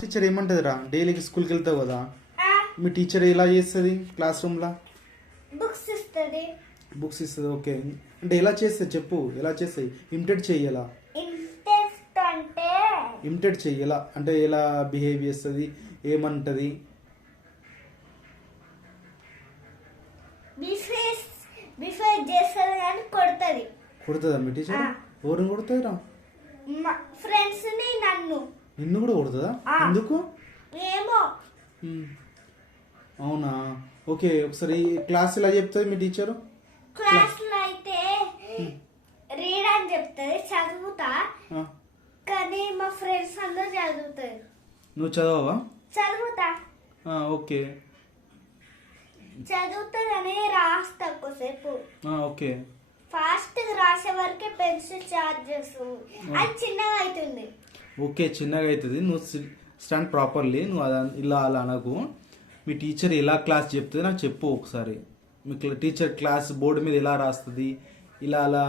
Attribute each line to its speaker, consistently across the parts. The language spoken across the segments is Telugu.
Speaker 1: టీచర్ ఏమంటది రా డైలీకి స్కూల్కి వెళ్తావు కదా? మీ టీచర్ ఎలా చేస్తుంది క్లాస్ రూమ్లో?
Speaker 2: బుక్స్ ఇస్తుంది.
Speaker 1: బుక్స్ ఇస్తుంది ఓకే. అంటే ఎలా చేస్తుంది చెప్పు ఎలా చేస్తాయి ఇమిటేట్
Speaker 2: ఇంట్రెస్ట్ అంటే?
Speaker 1: ఇమిటేట్ చెయ్యాలా అంటే ఎలా బిహేవ్ చేస్తుంది? ఏమంటది?
Speaker 2: చేస్తుంది కానీ కొడుతుంది.
Speaker 1: కొడుతుందా మీ టీచర్. ఎవరిని కొడుతుందిరా
Speaker 2: మా ఫ్రెండ్స్ని నన్ను.
Speaker 1: నిన్ను కూడా కొడుతుందా. ఎందుకు?
Speaker 2: ఏమో.
Speaker 1: అవునా? ఓకే ఒకసారి క్లాస్ ఎలా చెప్తుంది మీ టీచరు?
Speaker 2: క్లాస్లో అయితే రీడ్ అని చెప్తుంది చదువుతా. కానీ మా ఫ్రెండ్స్ అందరూ చదువుతారు.
Speaker 1: నువ్వు చదవవా?
Speaker 2: చదువుతా.
Speaker 1: ఓకే.
Speaker 2: చదువుతుందని రాస్తా
Speaker 1: ఆ, ఓకే.
Speaker 2: ఫాస్ట్ రాసే వరకే పెన్సిల్ చార్జ్ చేస్తుంది అది చిన్నగా అవుతుంది.
Speaker 1: ఓకే చిన్నగా అవుతుంది. నువ్వు స్టాండ్ ప్రాపర్లీ నువ్వు అలా ఇలా అలా అనకు. మీ టీచర్ ఎలా క్లాస్ చెప్తుంది నాకు చెప్పు ఒకసారి. మీ టీచర్ క్లాస్ బోర్డు మీద ఎలా రాస్తుంది? ఇలా అలా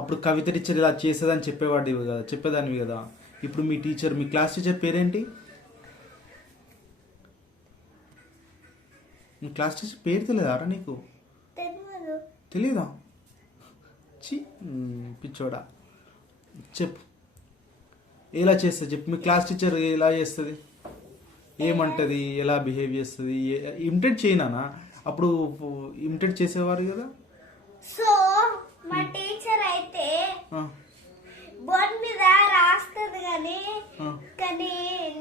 Speaker 1: అప్పుడు కవిత టీచర్ ఇలా చేసేదని చెప్పేవాడివి కదా చెప్పేదానివి కదా. ఇప్పుడు మీ టీచర్ మీ క్లాస్ టీచర్ పేరేంటి? మీ క్లాస్ టీచర్ పేరు తెలియదారా నీకు?
Speaker 2: తెలియదు
Speaker 1: తెలీదా? చి పిచ్చోడా. చెప్పు. ఎలా చేస్తుంది? చెప్పు మీ క్లాస్ టీచర్ ఎలా చేస్తుంది? ఏమంటది? ఎలా బిహేవ్ చేస్తుంది? ఇమిటేట్ చేయనా అప్పుడు ఇమిటేట్ చేసేవారు కదా?
Speaker 2: సో మా టీచర్ అయితే బోర్డు మీద రాస్తుంది కానీ కానీ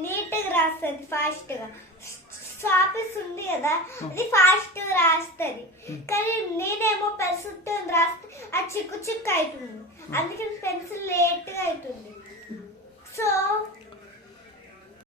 Speaker 2: నీట్గా రాస్తుంది ఫాస్ట్గా ఆఫీస్ ఉంది కదా అది ఫాస్ట్గా రాస్తుంది కానీ నేనేమో పెన్సిల్తో రాస్తే అది చిక్కు చిక్కు అవుతుంది అందుకని పెన్సిల్ లేట్గా